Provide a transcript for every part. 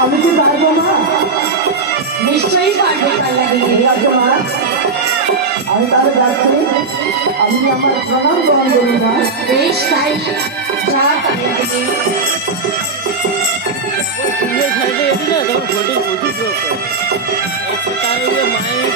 আমি কি পারব মা? নিশ্চয়ই পারবে দিদি আছে মা? আমি তাহলে যাচ্ছি আমি আমার প্রণাম গ্রহণ করি মা? বেশ তাই যা দিদি না তখন ঘটে প্রচুর মায়ের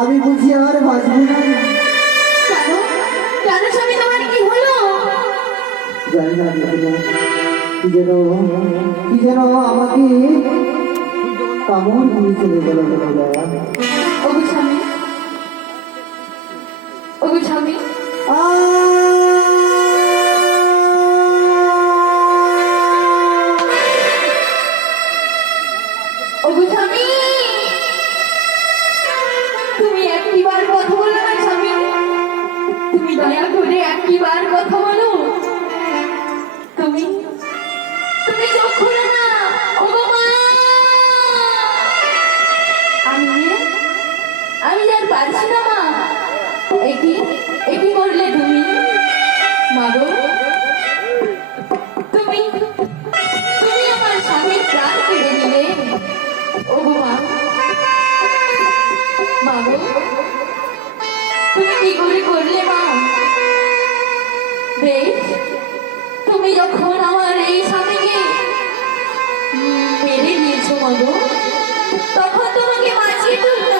আমি বুঝি আর বাঁচবো না কেন? কেন স্বামী তোমার কি হলো? জানি না কি যেন কি যেন আমাকে কামড় দিয়ে চলে গেল ওগো স্বামী ওগো স্বামী। ওগো তুমি দয়া করে একটিবার কথা বলো। তুমি? তুমি চোখ খুলে না আমি আমি আর পারছি না, মা। এটি এটি করলে তুমি? মাগো তুমি যখন আমার এই স্বামীকে মেরে দিয়েছ মাগো তখন তোমাকে বাঁচিয়ে তুলতে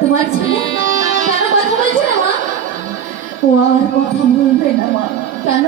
তোমার ছেলে? কেন কথা বলছে না মা? ও আর কথা বলবে না মা। কেন?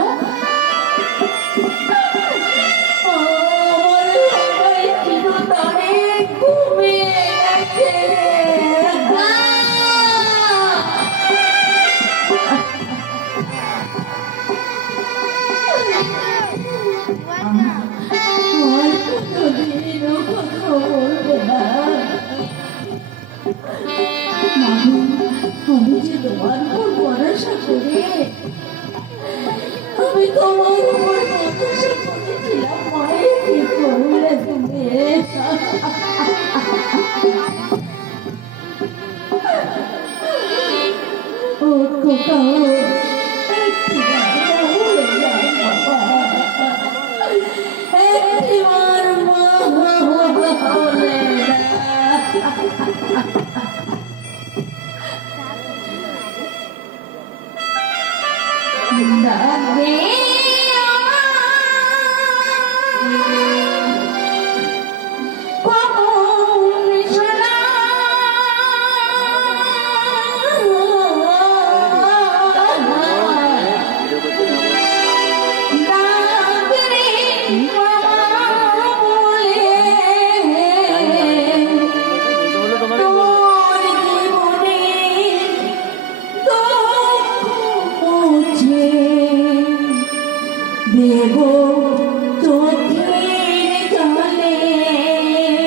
আমি তোমার উপর ভরসা করেছিলাম মায়ের কি করলে তুমি ও খোকা